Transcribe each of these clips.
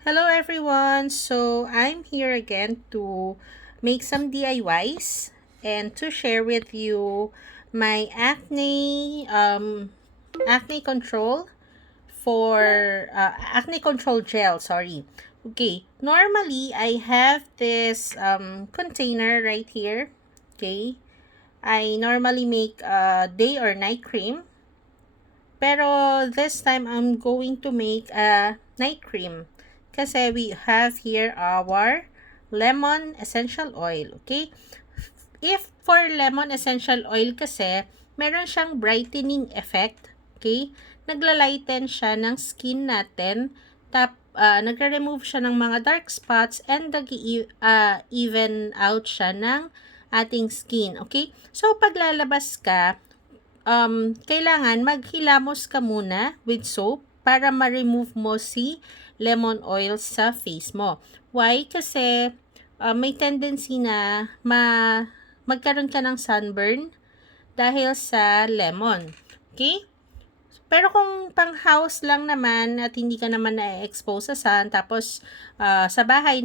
Hello everyone! So I'm here again to make some DIYs and to share with you my acne control for acne control gel, sorry. Okay, normally I have this container right here. Okay, I normally make day or night cream, pero this time I'm going to make a night cream. Kasi we have here our lemon essential oil. Okay? If for lemon essential oil kasi, meron siyang brightening effect. Okay? Naglalighten siya ng skin natin. Nagre-remove siya ng mga dark spots and even out siya ng ating skin. Okay? So, paglalabas ka, kailangan maghilamos ka muna with soap para ma-remove mo si lemon oil sa face mo. Why? Kasi may tendency na magkaroon ka ng sunburn dahil sa lemon. Okay? Pero kung pang house lang naman at hindi ka naman na-expose sa sun, tapos sa bahay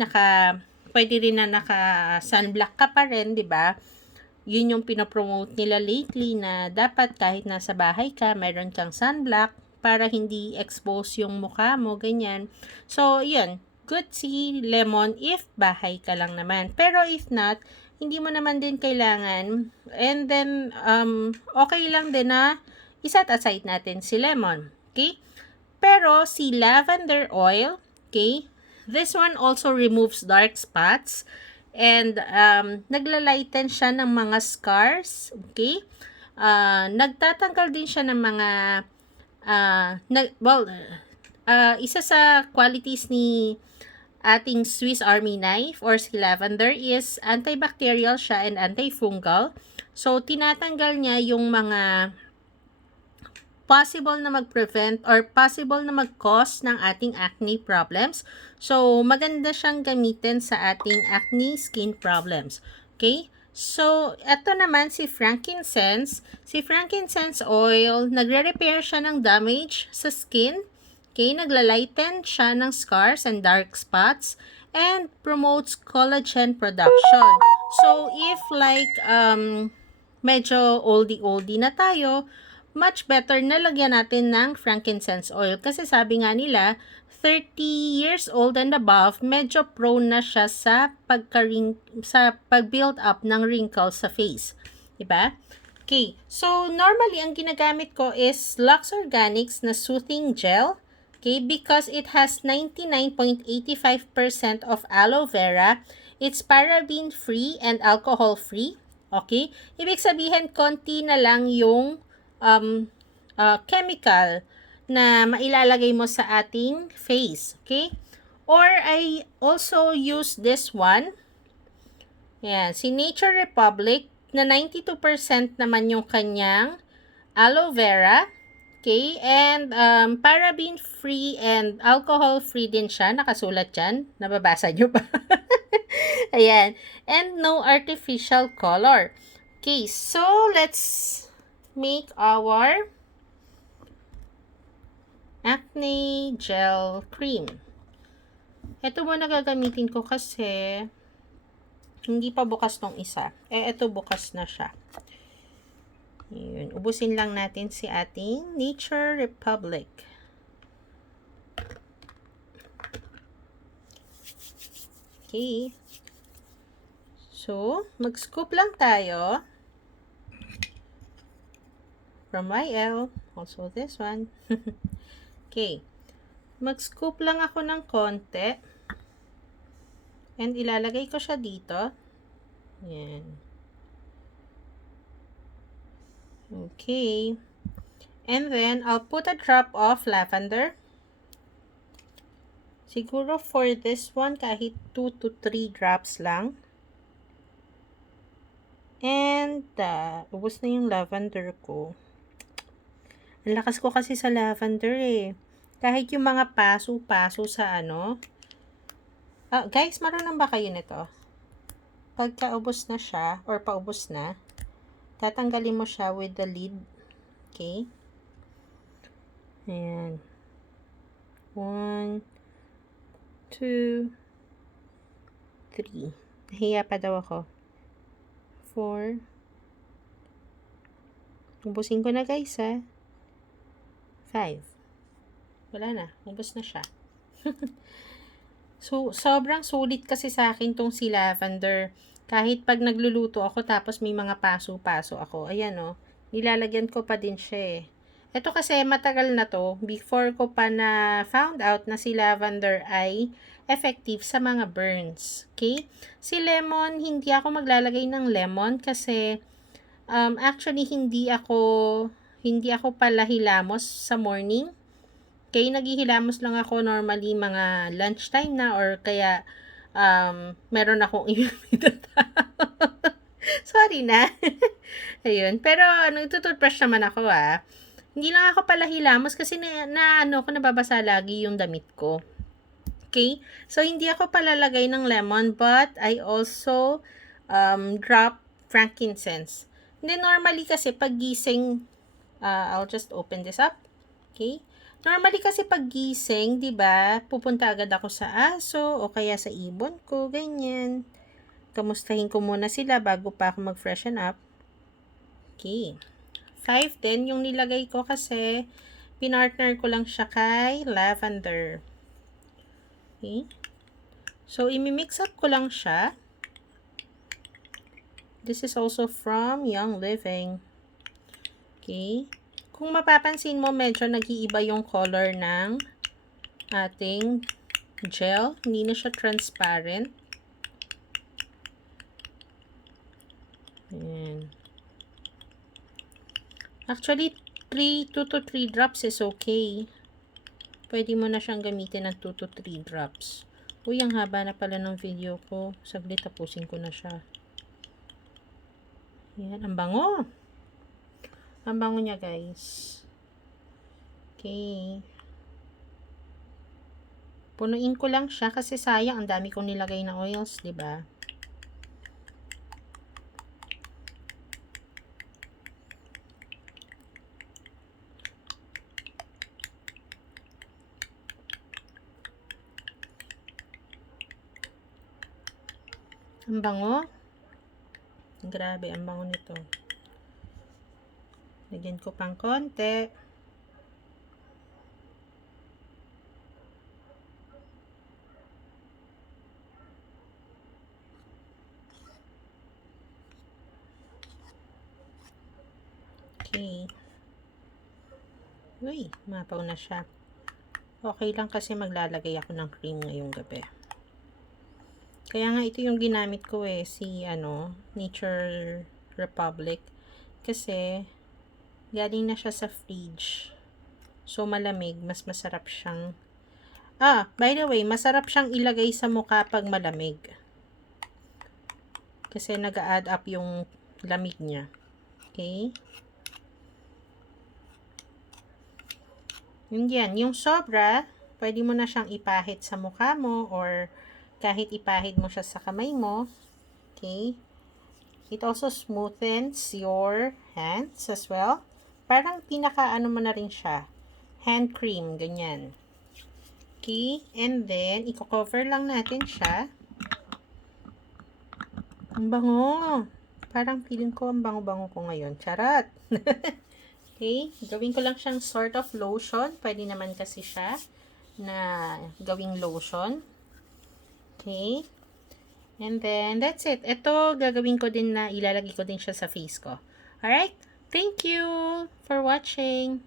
pwede rin na naka sunblock ka pa rin, 'di ba? Yun yung pinopromote nila lately na dapat kahit nasa bahay ka, meron kang sunblock para hindi expose yung mukha mo, ganyan. So, yun. Good si lemon if bahay ka lang naman. Pero if not, hindi mo naman din kailangan. And then, okay lang din na iset aside natin si lemon. Okay? Pero si lavender oil, okay, this one also removes dark spots and naglalighten siya ng mga scars, okay? Nagtatanggal din siya ng mga isa sa qualities ni ating Swiss Army knife or si lavender is antibacterial siya and antifungal. So, tinatanggal niya yung mga possible na mag-prevent or possible na mag-cause ng ating acne problems. So, maganda siyang gamitin sa ating acne skin problems. Okay? So, ito naman si frankincense. Si frankincense oil, nagre-repair siya ng damage sa skin. Okay? Naglalighten siya ng scars and dark spots and promotes collagen production. So, if like medyo oldie-oldie na tayo, much better na lagyan natin ng frankincense oil. Kasi sabi nga nila, 30 years old and above, medyo prone na siya sa pag-build up ng wrinkles sa face. Diba? Okay. So, normally, ang ginagamit ko is Lux Organics na Soothing Gel. Okay? Because it has 99.85% of aloe vera. It's paraben-free and alcohol-free. Okay? Ibig sabihin, konti na lang yung chemical na mailalagay mo sa ating face. Okay? Or I also use this one. Yan, si Nature Republic na 92% naman yung kanyang aloe vera. Okay? And paraben-free and alcohol-free din siya. Nakasulat dyan. Nababasa nyo ba? Ayan. And no artificial color. Okay, so let's make our acne gel cream. Ito muna gagamitin ko kasi hindi pa bukas tong isa. Ito bukas na siya. Yun. Ubusin lang natin si ating Nature Republic. Okay. So, mag-scoop lang tayo. From YL. Also this one. Okay. Mag-scoop lang ako ng konti. And ilalagay ko siya dito. Yan. Okay. And then, I'll put a drop of lavender. Siguro for this one, kahit 2 to 3 drops lang. And, ubos na yung lavender ko. Ang lakas ko kasi sa lavender eh. Kahit yung mga paso-paso sa guys, marunong ba kayo nito? Pagkaubos na siya, or paubos na, tatanggalin mo siya with the lid. Okay? Ayan. 1, 2, 3. Nahiya pa daw ako. 4. Ubusin ko na guys ha. 5. Wala na. Ubus na siya. So, sobrang sulit kasi sa akin tong si lavender. Kahit pag nagluluto ako tapos may mga paso-paso ako. Ayan o. Nilalagyan ko pa din siya eh. Ito kasi matagal na to. Before ko pa na found out na si lavender ay effective sa mga burns. Okay? Si lemon, hindi ako maglalagay ng lemon kasi actually hindi ako pala hilamos sa morning. Okay, naghihilamos lang ako normally mga lunchtime na or kaya meron akong immediate. Sorry na. Ayun. Pero nagtutoothbrush naman ako ah. Hindi lang ako pala hilamos kasi nababasa lagi yung damit ko. Okay? So, hindi ako palalagay ng lemon but I also drop frankincense. Hindi normally kasi paggising, I'll just open this up. Okay? Normally kasi paggising, 'di ba? Pupunta agad ako sa aso o kaya sa ibon ko, ganyan. Kamustahin ko muna sila bago pa ako mag-freshen up. Okay. 5 din yung nilagay ko kasi pinartner ko lang siya kay lavender. Okay. So, imi-mix up ko lang siya. This is also from Young Living. Okay. Kung mapapansin mo, medyo nag-iiba yung color ng ating gel. Hindi na siya transparent. Ayan. Actually, 2 to 3 drops is okay. Pwede mo na siyang gamitin ng 2 to 3 drops. Uy, ang haba na pala ng video ko. Saglit, tapusin ko na siya. Ayan, ang bango. Ang bango niya, guys. Okay. Punuin ko lang siya kasi sayang ang dami kong nilagay na oils, 'di ba? Ang bango. Grabe, ang bango nito. Lagyan ko pang konti. Okay. Uy, mapaw na siya. Okay lang kasi maglalagay ako ng cream ngayong gabi. Kaya nga ito yung ginamit ko eh, si Nature Republic. Kasi galing na siya sa fridge. So malamig, mas masarap siyang by the way, masarap siyang ilagay sa mukha pag malamig. Kasi nag-a-add up yung lamig niya. Okay? Yan. Yung sobra, pwede mo na siyang ipahid sa mukha mo or kahit ipahid mo siya sa kamay mo. Okay? It also smoothens your hands as well. Parang pinaka-ano mo na rin siya. Hand cream, ganyan. Okay? And then, i-cover lang natin siya. Ang bango. Parang feeling ko ang bango-bango ko ngayon. Charat! Okay? Gawin ko lang siyang sort of lotion. Pwede naman kasi siya na gawing lotion. Okay? And then, that's it. Ito, gagawin ko din na ilalagay ko din siya sa face ko. Alright? Thank you for watching.